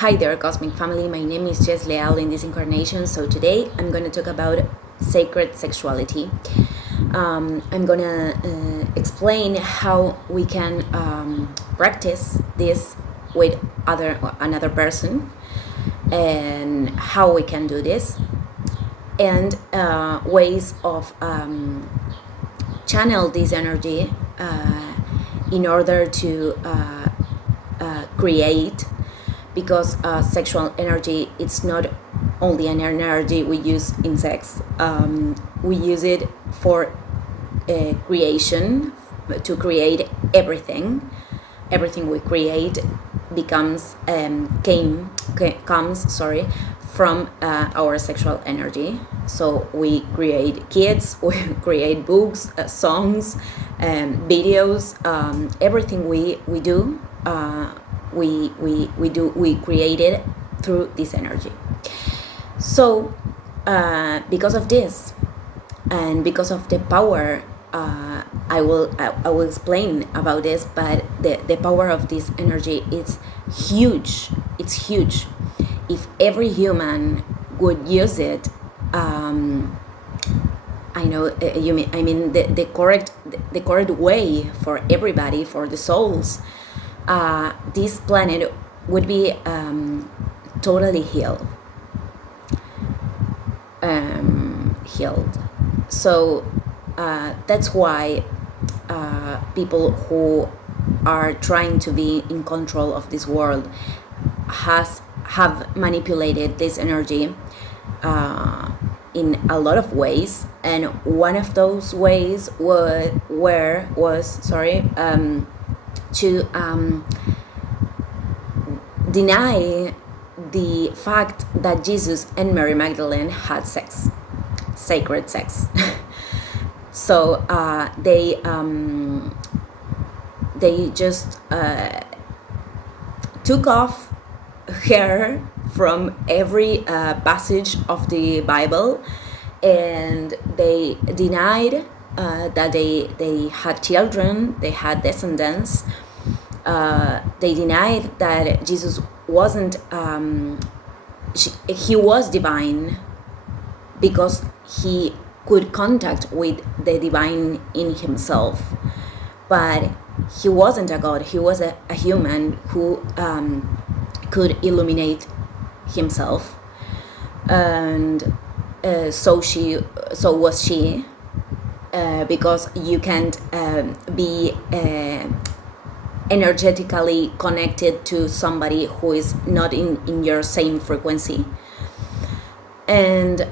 Hi there, Cosmic Family. My name is Jess Leal in this incarnation. So today I'm going to talk about sacred sexuality. I'm going to explain how we can practice this with another person, and how we can do this, and ways of channel this energy in order to create, because sexual energy, it's not only an energy we use in sex. We use it for creation, to create everything. Everything we create comes from our sexual energy. So we create kids, we create books, songs, videos, everything we do. We create it through this energy. So because of this, and because of the power, I will explain about this, but the power of this energy is huge. It's huge. If every human would use it, I know I mean the correct way for everybody, for the souls, this planet would be totally healed. So that's why people who are trying to be in control of this world have manipulated this energy in a lot of ways, and one of those ways was to deny the fact that Jesus and Mary Magdalene had sex, sacred sex. So they just took off her from every passage of the Bible, and they denied that they had children, they had descendants. They denied that Jesus wasn't, he was divine, because he could contact with the divine in himself, but he wasn't a god. He was a human who could illuminate himself, and so was she, because you can't be energetically connected to somebody who is not in your same frequency. And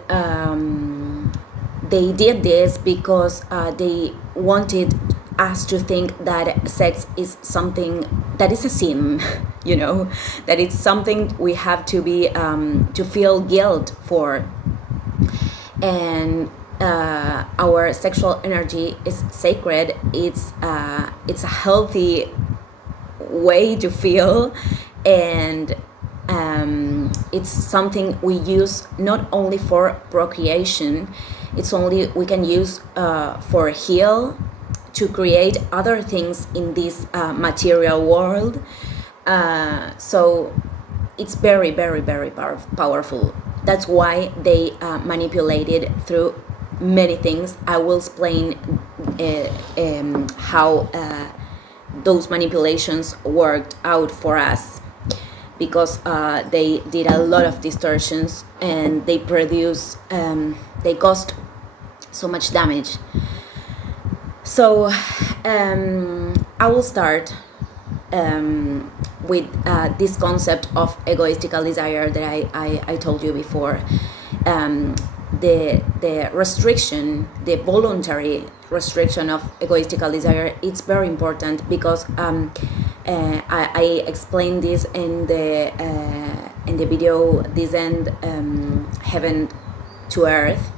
they did this because they wanted us to think that sex is something that is a sin, that it's something we have to be to feel guilt for. And our sexual energy is sacred. It's a healthy way to feel, and it's something we use not only for procreation. We can use for heal, to create other things in this material world. So it's very, very, very powerful. That's why they manipulated through many things. I will explain how those manipulations worked out for us, because they did a lot of distortions, and they caused so much damage. So I will start with this concept of egoistical desire that I told you before. The restriction, the voluntary restriction of egoistical desire, it's very important, because I explained this in the video Descend Heaven to Earth.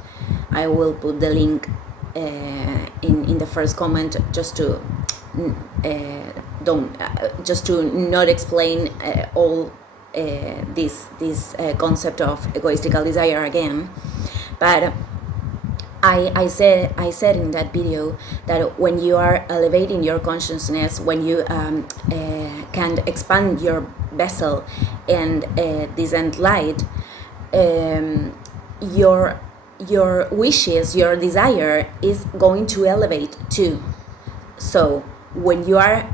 I will put the link in the first comment, just to not explain all this concept of egoistical desire again. But I said in that video that when you are elevating your consciousness, when you can expand your vessel and descend light, your wishes, your desire is going to elevate too. So when you are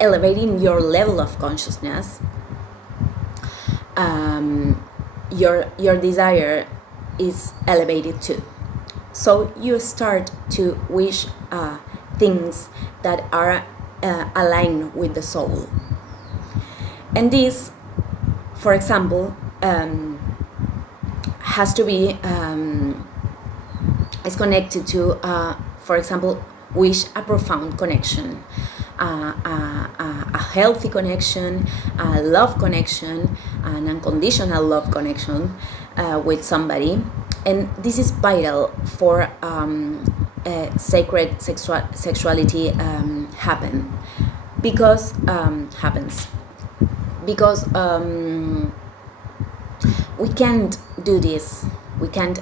elevating your level of consciousness, your desire is elevated too. So you start to wish things that are aligned with the soul. And this, for example, has to be is connected to, for example, wish a profound connection, a healthy connection, a love connection, an unconditional love connection with somebody. And this is vital for sacred sexuality happens because we can't do this. We can't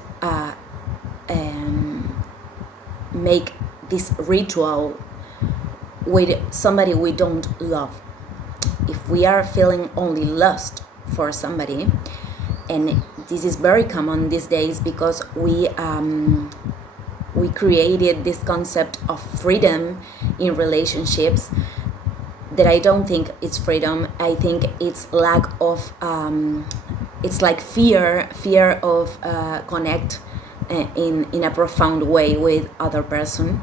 make this ritual with somebody we don't love. If we are feeling only lust for somebody, and this is very common these days because we created this concept of freedom in relationships that I don't think it's freedom. I think it's lack of it's like fear of connect in a profound way with other person.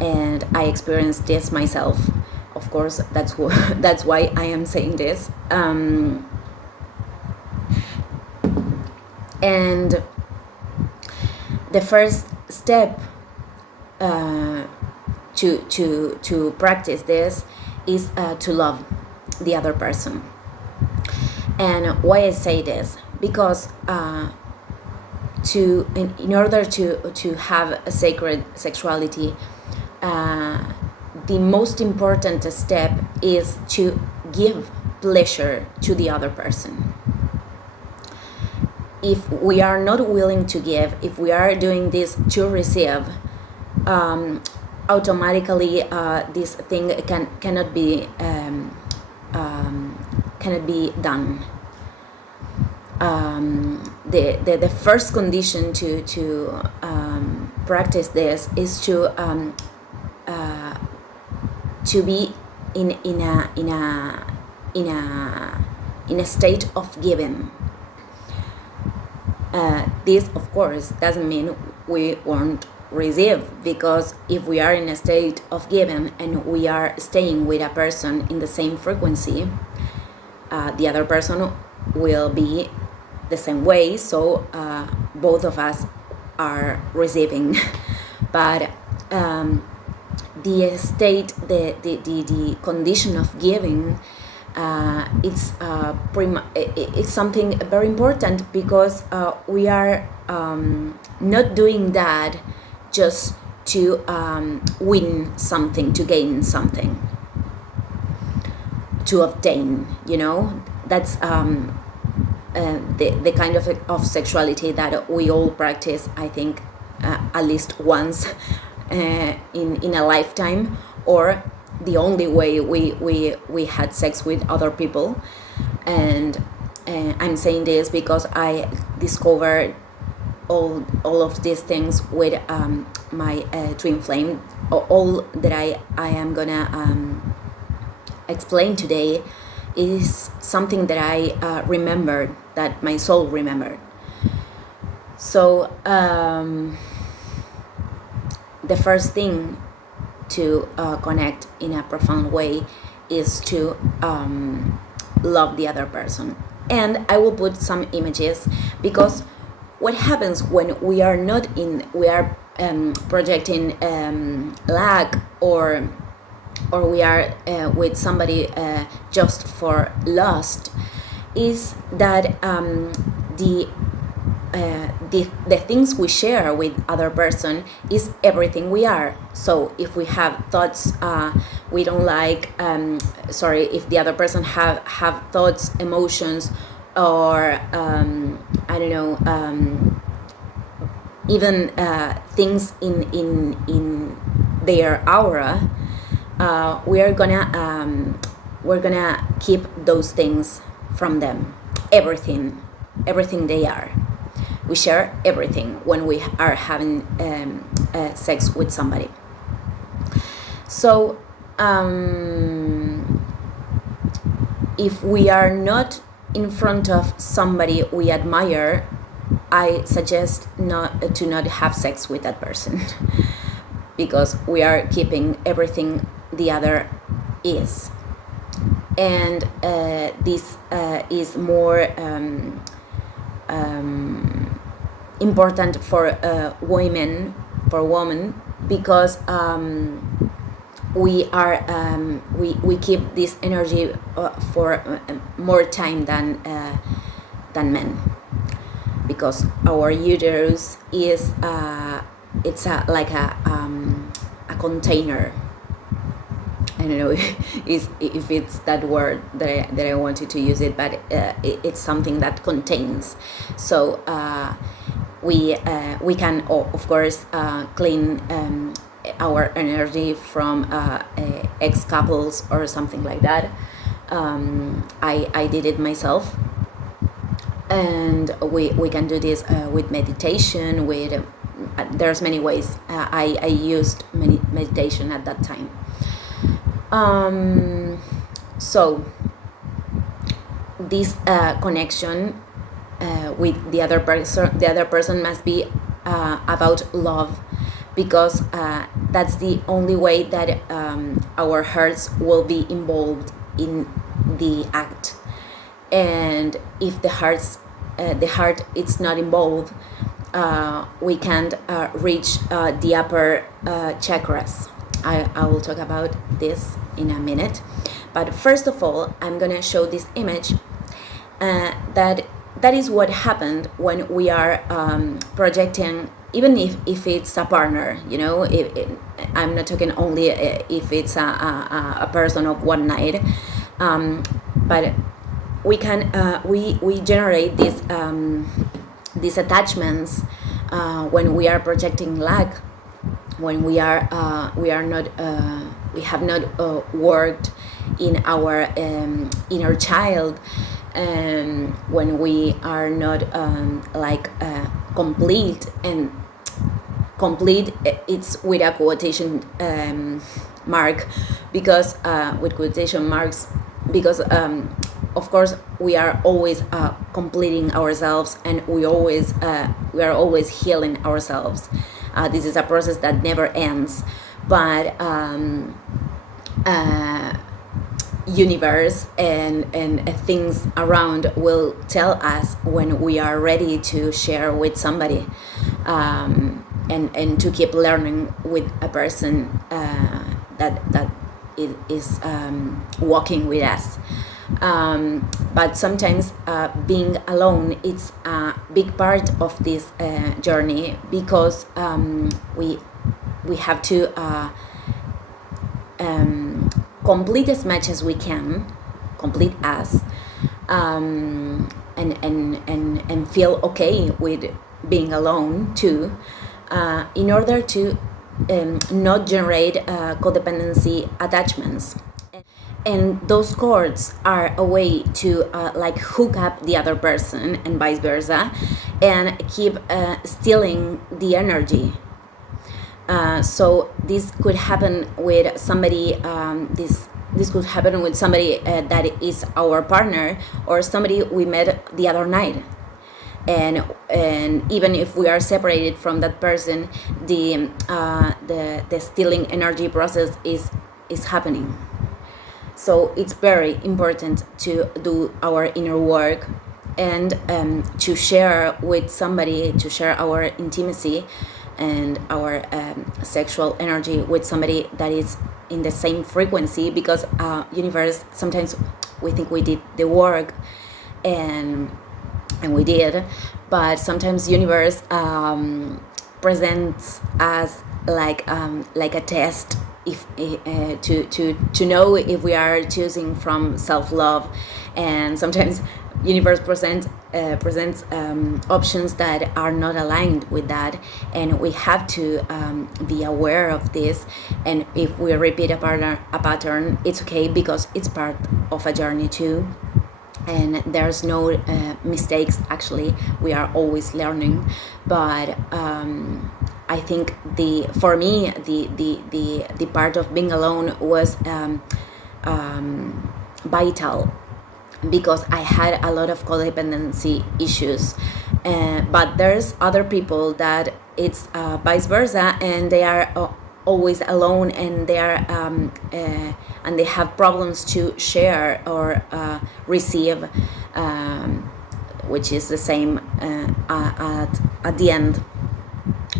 And I experienced this myself. Of course, that's why I am saying this. And the first step to practice this is to love the other person. And why I say this? Because in order to have a sacred sexuality, the most important step is to give pleasure to the other person. If we are not willing to give, if we are doing this to receive, automatically this thing cannot be done. The first condition to practice this is to be in a state of giving. This, of course, doesn't mean we won't receive, because if we are in a state of giving and we are staying with a person in the same frequency, the other person will be the same way, so both of us are receiving. But the state, the condition of giving, it's something very important, because we are not doing that just to win something, to gain something, to obtain, that's the kind of sexuality that we all practice, I think, at least once in a lifetime, or the only way we had sex with other people. And I'm saying this because I discovered all of these things with my twin flame. All that I am gonna explain today is something that I remembered, that my soul remembered. So the first thing to connect in a profound way is to love the other person. And I will put some images, because what happens when we are projecting lack, or we are with somebody just for lust, is that the things we share with other person is everything we are. So if we have thoughts we don't like, if the other person have thoughts, emotions, or I don't know, even things in their aura, we are gonna we're gonna keep those things from them, everything they are. We share everything when we are having sex with somebody. So if we are not in front of somebody we admire, I suggest not to not have sex with that person because we are keeping everything the other is. And this is more important for women, because we keep this energy for more time than men, because our uterus is like a container. I don't know if it's that word that I wanted to use it, but it's something that contains. So we can, of course, clean our energy from ex-couples or something like that. I did it myself, and we can do this with meditation. With there's many ways. I used meditation at that time. So this connection with the other person must be about love, because that's the only way that our hearts will be involved in the act. And if the heart is not involved, we can't reach the upper chakras. I will talk about this in a minute, but first of all, I'm gonna show this image that is what happened when we are projecting, even if it's a partner, you know. I'm not talking only if it's a person of one night, but we can we generate these attachments when we are projecting lack, when we have not worked in our inner child, when we are not complete. And complete, it's with a quotation mark, because with quotation marks, because of course we are always completing ourselves, and we are always healing ourselves. This is a process that never ends, but universe and things around will tell us when we are ready to share with somebody, and to keep learning with a person that is walking with us. But sometimes being alone, it's a big part of this journey, because we have to complete as much as we can, complete us, and feel okay with being alone too, in order to not generate codependency attachments. And those cords are a way to hook up the other person, and vice versa, and keep stealing the energy. So this could happen with somebody. This could happen with somebody that is our partner, or somebody we met the other night. And even if we are separated from that person, the stealing energy process is happening. So it's very important to do our inner work, and to share with somebody, to share our intimacy and our sexual energy with somebody that is in the same frequency, because universe, sometimes we think we did the work, and we did, but sometimes universe presents us like a test, if to know if we are choosing from self-love. And sometimes universe presents options that are not aligned with that, and we have to be aware of this. And if we repeat a pattern, it's okay, because it's part of a journey too, and there's no mistakes. Actually, we are always learning. But I think for me the part of being alone was vital, because I had a lot of codependency issues. But there's other people that it's vice versa, and they are always alone, and they are and they have problems to share or receive, which is the same at the end.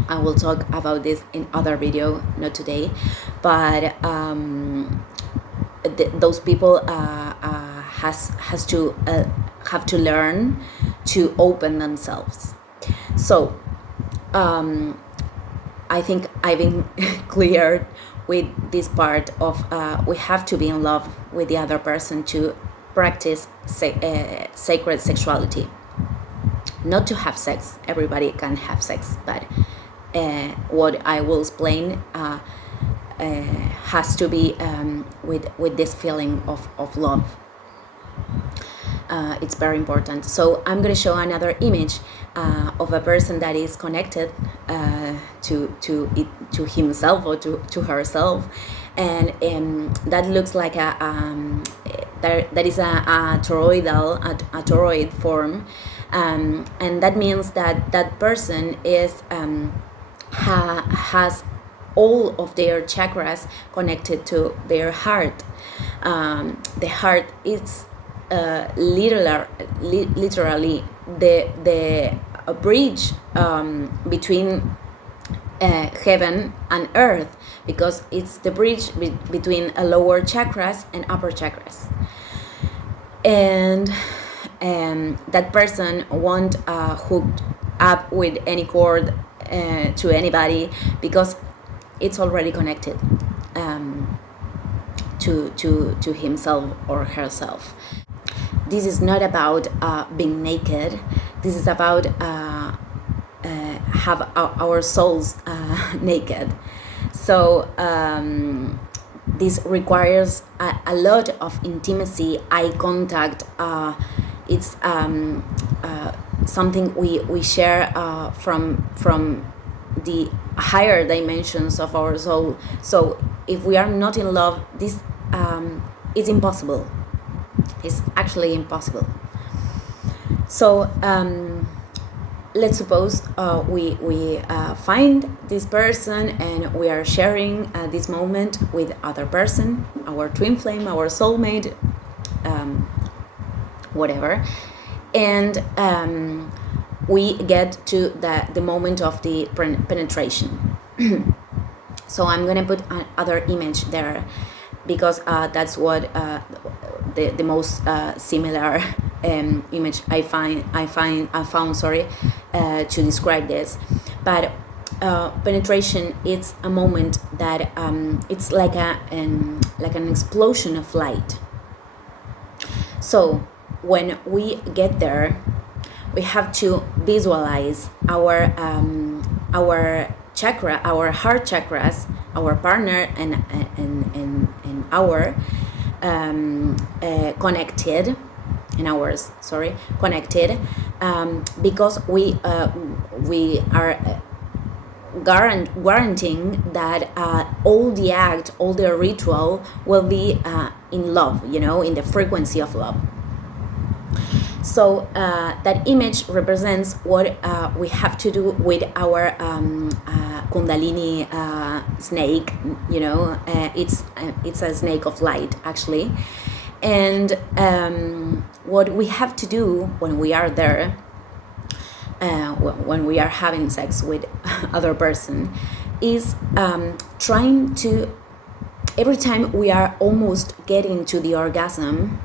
I will talk about this in other video, not today. But those people have to learn to open themselves. So I think I've been clear with this part of we have to be in love with the other person to practice sacred sexuality. Not to have sex, everybody can have sex, but what I will explain has to be with this feeling of love. It's very important. So I'm going to show another image of a person that is connected to himself or to herself, and that looks like that is a toroidal form, and that means that person is has all of their chakras connected to their heart. The heart is literally the bridge between heaven and earth, because it's the bridge between lower chakras and upper chakras. And that person won't hooked up with any cord to anybody, because it's already connected to himself or herself. This is not about being naked. This is about have our souls naked. So this requires a lot of intimacy, eye contact. It's something we share from the higher dimensions of our soul. So if we are not in love, this is impossible. It's actually impossible. So let's suppose we find this person, and we are sharing this moment with other person, our twin flame, our soulmate, whatever, and we get to the moment of the penetration. So I'm gonna put another image there, because that's what the most similar image I found to describe this. But penetration, it's a moment that it's like an explosion of light. So when we get there, we have to visualize our chakra, our heart chakras, our partner and our connected, and ours, connected, because we are guaranteeing that all the ritual will be in love, in the frequency of love. So that image represents what we have to do with our Kundalini snake. It's a snake of light, actually. And what we have to do when we are there, when we are having sex with other person, is trying to, every time we are almost getting to the orgasm,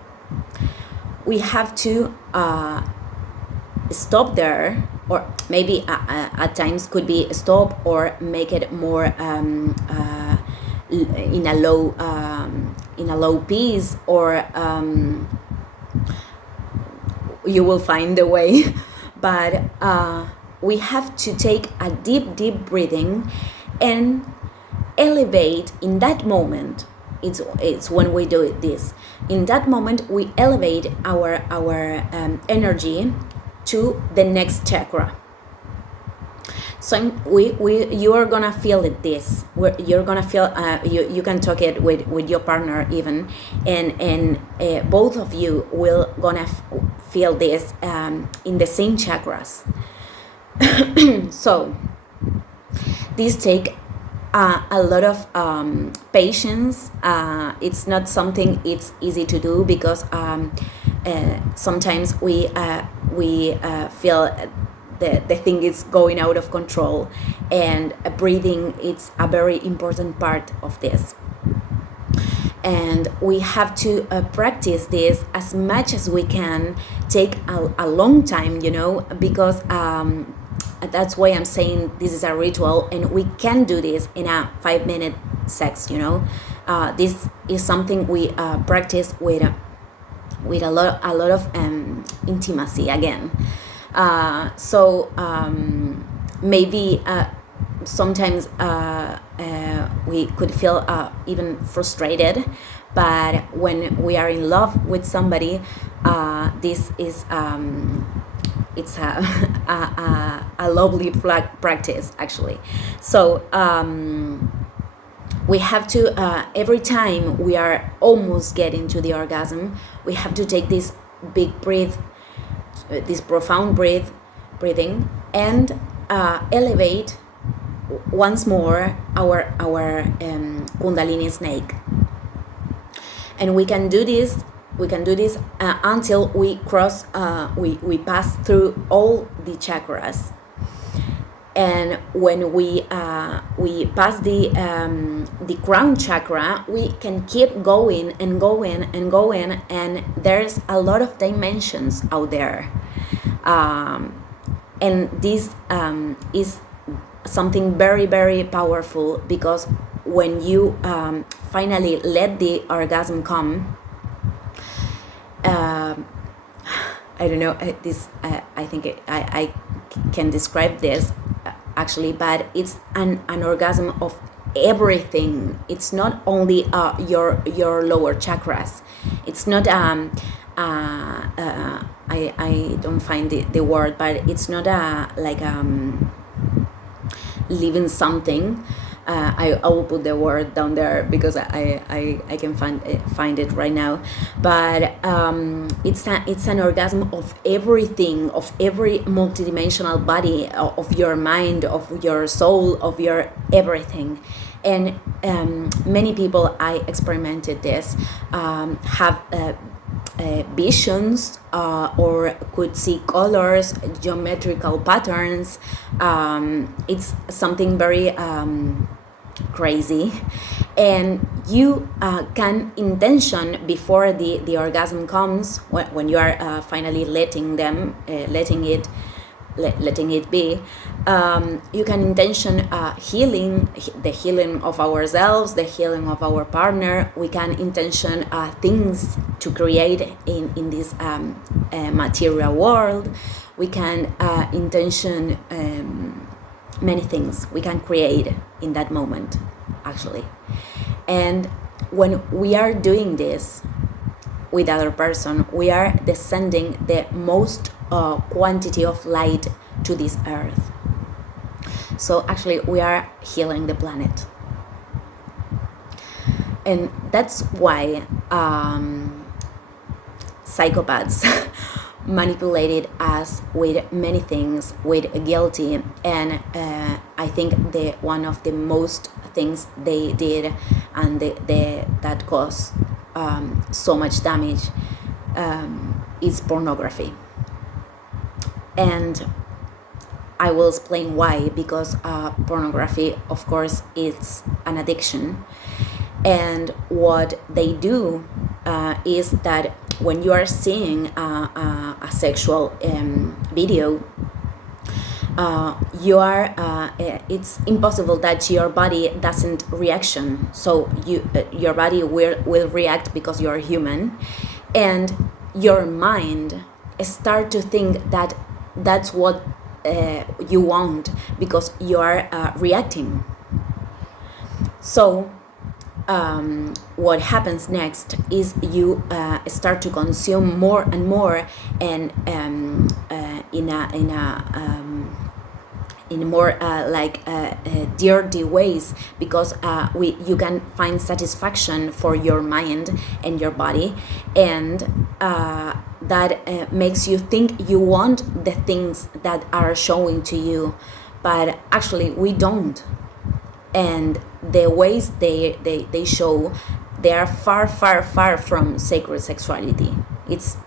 we have to stop there or maybe at times could be stop or make it more in a low piece, or you will find the way. But we have to take a deep breathing and elevate in that moment. It's when we do this. In that moment, we elevate our energy to the next chakra. So you are gonna feel it. You're gonna feel. You can talk it with your partner even, and both of you will gonna feel this in the same chakras. So these take a lot of patience. It's not something it's easy to do, because sometimes we feel the thing is going out of control, and breathing, it's a very important part of this. And we have to practice this as much as we can, take a long time, because that's why I'm saying this is a ritual, and we can do this in a 5-minute sex. This is something we practice with a lot of intimacy again. So maybe sometimes we could feel even frustrated, but when we are in love with somebody, this is it's a lovely practice, actually. So we have to every time we are almost getting to the orgasm, we have to take this big breath, this profound breathing, and elevate once more our Kundalini snake. And we can do this until we cross, we pass through all the chakras. And when we pass the crown chakra, we can keep going and going and going, and there's a lot of dimensions out there. And this is something very, very powerful, because when you finally let the orgasm come, I don't know, I think I can describe this actually, but it's an orgasm of everything. It's not only your lower chakras. It's not I don't find the word, but it's not like living something. I will put the word down there, because I can find it right now. But it's an orgasm of everything, of every multidimensional body, of your mind, of your soul, of your everything. And many people, I experimented this, have visions, or could see colors, geometrical patterns. It's something very crazy, and you can intention before the orgasm comes, when you are finally letting it be. You can intention healing, the healing of ourselves, the healing of our partner. We can intention things to create in this material world. We can intention many things we can create in that moment, actually. And when we are doing this with other person, we are descending the most quantity of light to this earth. So actually we are healing the planet. And that's why psychopaths manipulated us with many things, with guilty, and I think one of the most things they did, and that caused so much damage, is pornography. And I will explain why, because pornography, of course, is an addiction. And what they do is that when you are seeing a sexual video, It's impossible that your body doesn't reaction. So your body will react because you're human, and your mind start to think that that's what you want because you are reacting. So what happens next is you start to consume more and more, and in more dirty ways, because you can find satisfaction for your mind and your body, and that makes you think you want the things that are showing to you, but actually we don't. And the ways they show, they are far from sacred sexuality. It's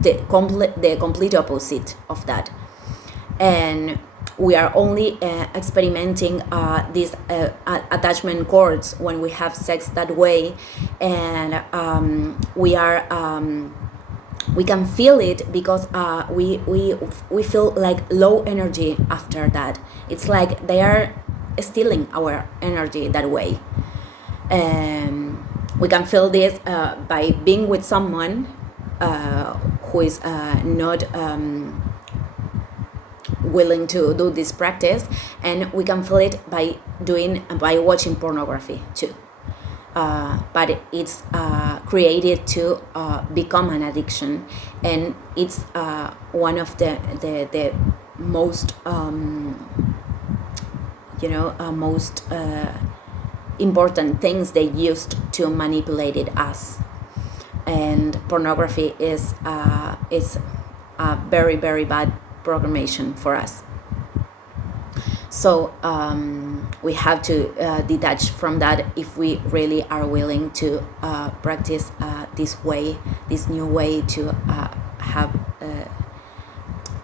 the complete opposite of that. And we are only experimenting these attachment cords when we have sex that way, and we can feel it because we feel like low energy after that. It's like they are stealing our energy that way. We can feel this by being with someone who is not willing to do this practice, and we can feel it by watching pornography too. But it's created to become an addiction, and it's one of the most most important things they used to manipulate us. And pornography is a very bad programmation for us. So we have to detach from that if we really are willing to practice this new way to have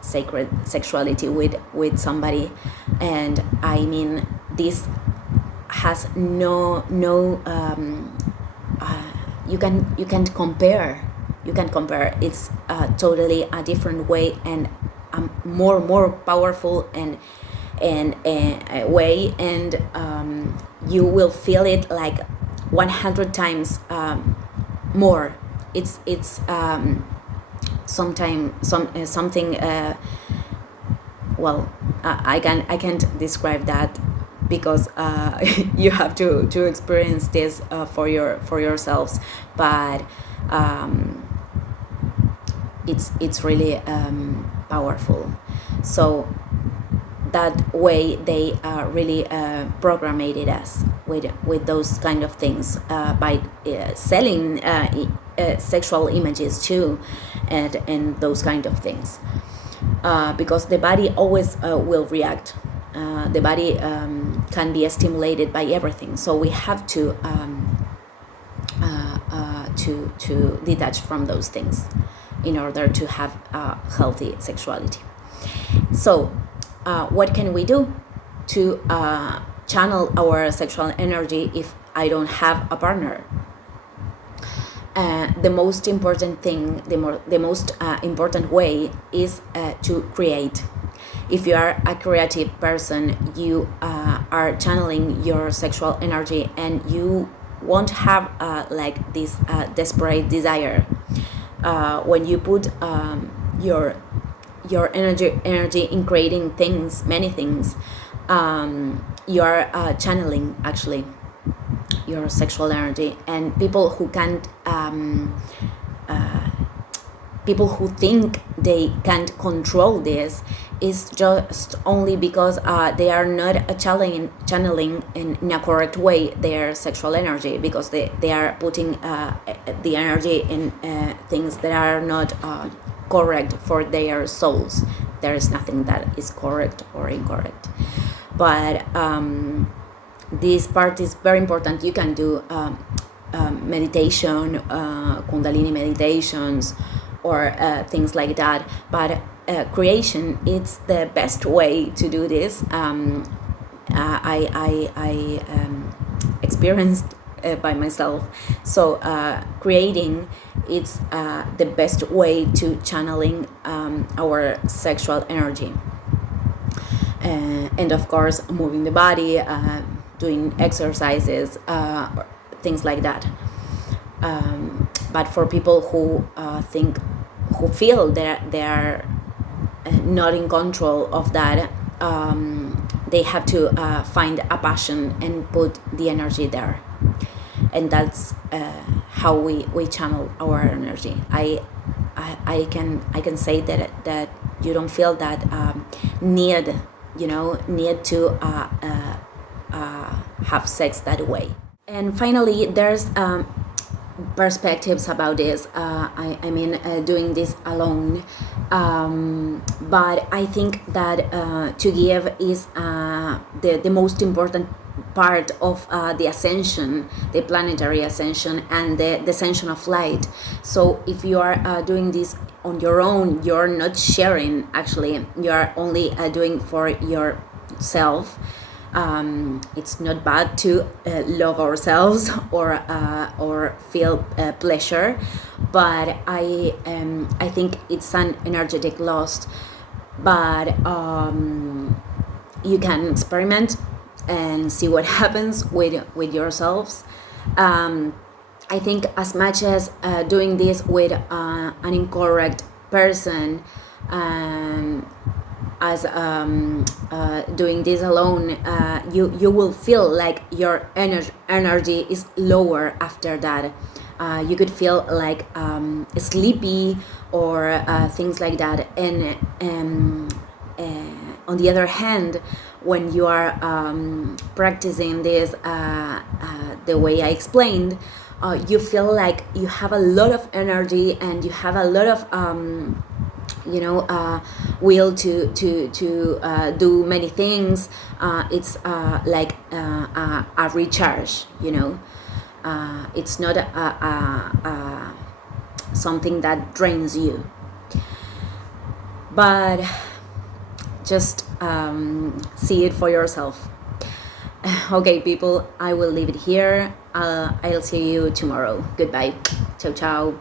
sacred sexuality with somebody. And I mean, this has no you can't compare. It's totally a different way, and more powerful and way, and you will feel it like 100 times more. It's something well, I can't describe that, because you have to experience this for yourselves. But it's really powerful. So that way they really programmed us with those kind of things, by selling sexual images too, and those kind of things, because the body always will react. The body can be stimulated by everything, so we have to detach from those things in order to have a healthy sexuality. So what can we do to channel our sexual energy if I don't have a partner? The most important thing, the most important way is to create. If you are a creative person, you are channeling your sexual energy, and you won't have like this desperate desire. When you put your energy in creating things, many things, you are channeling actually your sexual energy. And people who can't people who think they can't control this is just only because they are not channeling in a correct way their sexual energy, because they are putting the energy in things that are not correct for their souls. There is nothing that is correct or incorrect. But this part is very important. You can do meditation, Kundalini meditations, or things like that. But creation, it's the best way to do this. I experienced by myself. So creating, it's the best way to channeling our sexual energy. and of course moving the body, doing exercises, things like that. But for people who feel that they are not in control of that, they have to find a passion and put the energy there, and that's how we channel our energy. I can say that you don't feel that need to have sex that way. And finally, there's perspectives about this. I mean, doing this alone, but I think that to give is the most important part of the ascension, the planetary ascension, and the ascension of light. So if you are doing this on your own, you're not sharing. Actually, you are only doing for yourself. It's not bad to love ourselves or feel pleasure, but I think it's an energetic loss. But you can experiment and see what happens with yourselves. I think as much as doing this with an incorrect person, as doing this alone, you will feel like your energy is lower after that. You could feel like sleepy or things like that. And on the other hand, when you are practicing this the way I explained, you feel like you have a lot of energy and you have a lot of will to do many things. It's like a recharge. It's not something that drains you, but just see it for yourself. Okay, people, I will leave it here. I'll see you tomorrow. Goodbye. Ciao, ciao.